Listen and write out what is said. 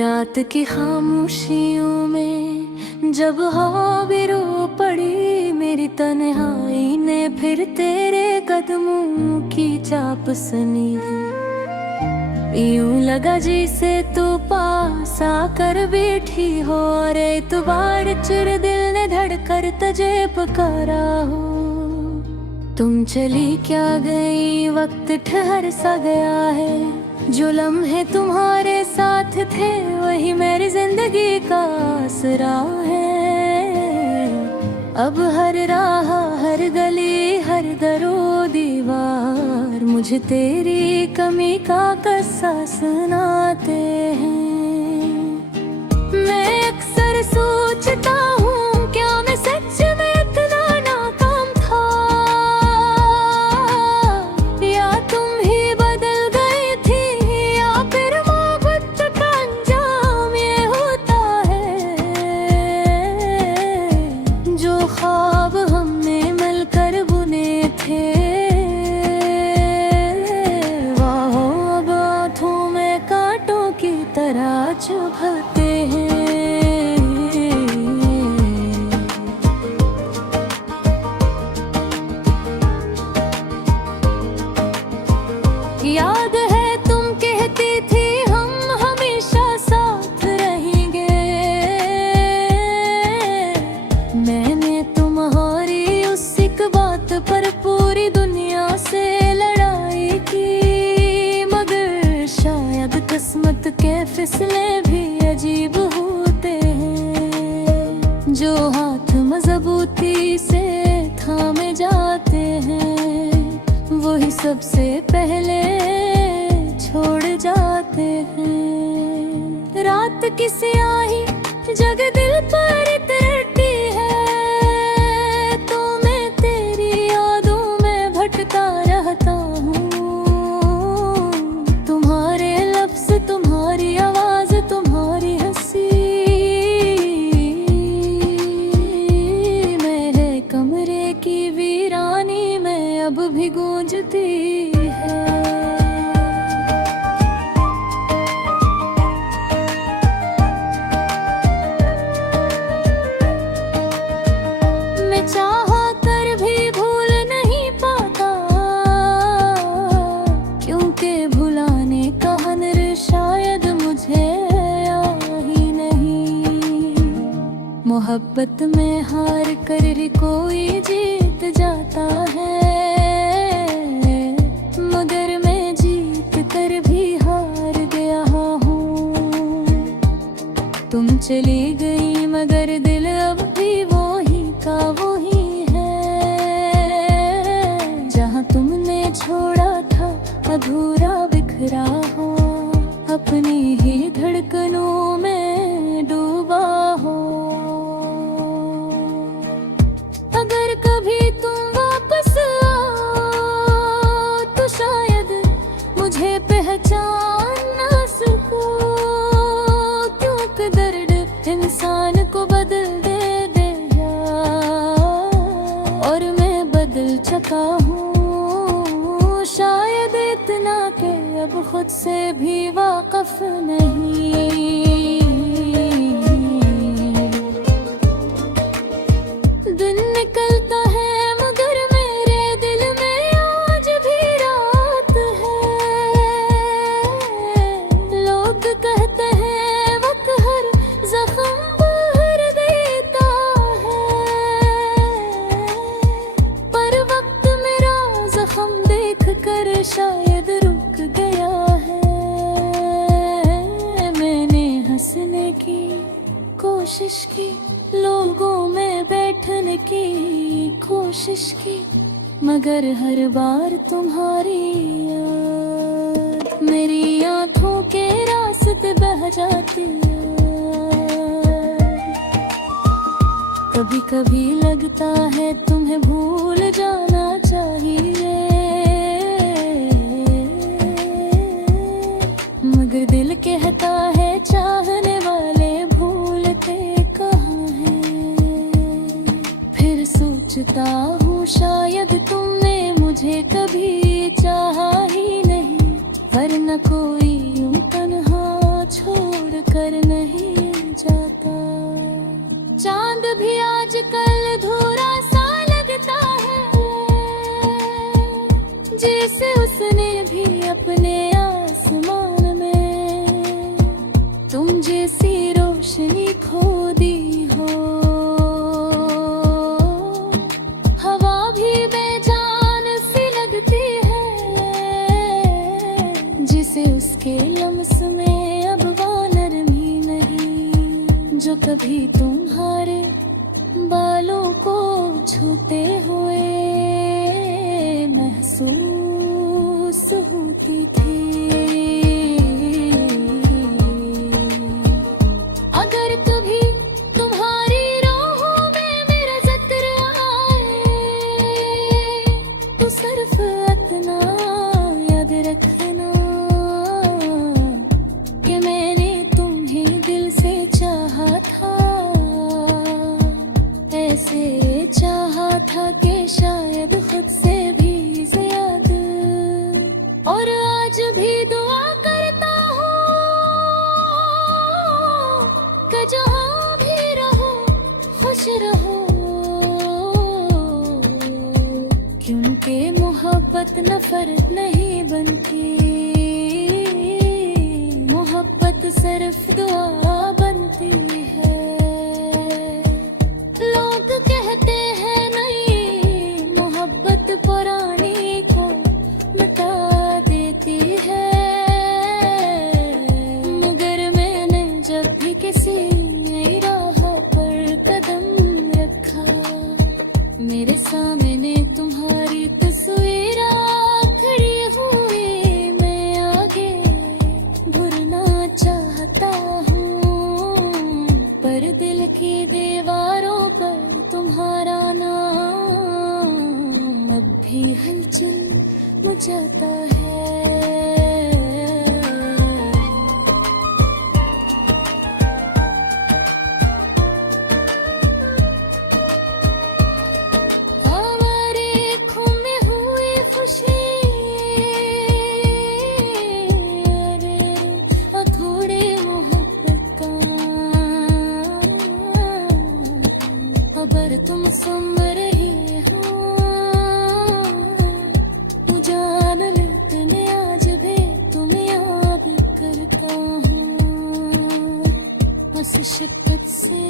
रात की खामोशियों में जब हवा भी रो पड़ी मेरी तन्हाई ने, फिर तेरे कदमों की चाप सनी। यूं लगा जैसे तू पास आकर बैठी हो, और एतबार चिर दिल ने धड़कर तुझे पुकारा हो। तुम चली क्या गई, वक्त ठहर सा गया है, जो लम्हे तुम्हारे साथ थे वही मेरी जिंदगी का आसरा है। अब हर राह, हर गली, हर दरो दीवार मुझे तेरी कमी का किस्सा सुनाते हैं। मैं अक्सर सोचता हूँ क्या मैं सच में इतना नाकाम था, या तुम ही बदल गई थी, या फिर मोहब्बत का अंजाम ये होता है। जो ख्वाब हमने मिलकर बुने थे की तरह चुभते हैं। याद है तुम कहती थी हम हमेशा साथ रहेंगे, मैंने तुम्हारी उस एक बात पर पूरी दुनिया से लड़ाई की। मगर शायद किस्मत के फिसले भी अजीब होते हैं, जो हाथ मजबूती से थामे जाते हैं वही सबसे पहले छोड़ जाते हैं। रात की स्याही जग दिल पर तरती है, तो मैं तेरी यादों में भटका रहता हूँ। तुम्हारे लफ्ज़, तुम्हारी आवाज़, तुम्हारी हंसी मेरे कमरे की वीरानी में अब भी गूंजती है। मैं चाहा कर भी भूल नहीं पाता, क्योंकि भुलाने का हुनर शायद मुझे ही नहीं। मोहब्बत में हार कर ही कोई जीत जाता है, मगर मैं जीत कर भी हार गया हूँ। तुम चली गई मगर दिल अब भी वही का वही है, जहाँ तुमने छोड़ा था अधूरा बिखरा हो, अपनी ही धड़कनों में डूबा हो। अगर कभी तुम वापस आओ तो शायद मुझे पहचान ना सको, क्योंकि दर्द इंसान को बदल देगा और मैं बदल चुका हूँ। शायद इतना कि अब खुद से भी वाक़िफ नहीं। दिन निकलता है मगर मेरे दिल में आज भी रात है। लोग कहते हैं वक्त हर जख्म भर देता है, पर वक्त मेरा जख्म देख कर शायद रुक गया है। मैंने हंसने की कोशिश की, लोगों में बैठने की कोशिश की, मगर हर बार तुम्हारी याद मेरी आंखों के रास्ते बह जाती है। कभी कभी लगता है तुम्हें भूल जाना चाहिए, मगर दिल कहता है चाहने वाले भूलते कहाँ हैं। फिर सोचता हूँ शायद तुमने मुझे कभी चाहा ही नहीं, वरना कोई यूं तन्हा छोड़ कर चांद भी आजकल धूरा सा लगता है, जैसे उसने भी अपने आसमान में तुम जैसी रोशनी खो दी हो। हवा भी बेजान सी लगती है, जिसे उसके लम्स में अब वो नरमी नहीं, जो कभी तुम्हारे बालों को छूते हुए महसूस होती थी। अगर कभी तुम्हारी राहों में मेरा जिक्र आए, तो सिर्फ इतना याद रखना कि मैंने तुम्हें दिल से चाहा था, ऐसे चाहा था कि शायद खुद से भी ज्यादा। और आज भी दुआ करता हूँ कि जहाँ भी रहो खुश रहो, क्योंकि मोहब्बत नफरत नहीं बनती, मोहब्बत सिर्फ दुआ बनती है। लोग कहते हैं नहीं, मोहब्बत पुरानी को मिटा देती है, मगर मैंने जब भी किसी नई राह पर कदम रखा, मेरे सामने तुम्हारी तस्वीर खड़ी हुई। मैं आगे बढ़ना चाहता हूँ, पर दिल की दीवारों पर तुम्हारा नाम अब भी हलचल मचाता है। हमारे आँखों में हुई खुशी, अधूरे मोहब्बत का खबर तुम सुन रही हो, जान लेते आज भी तुम याद करता हूँ, बस शिद्दत से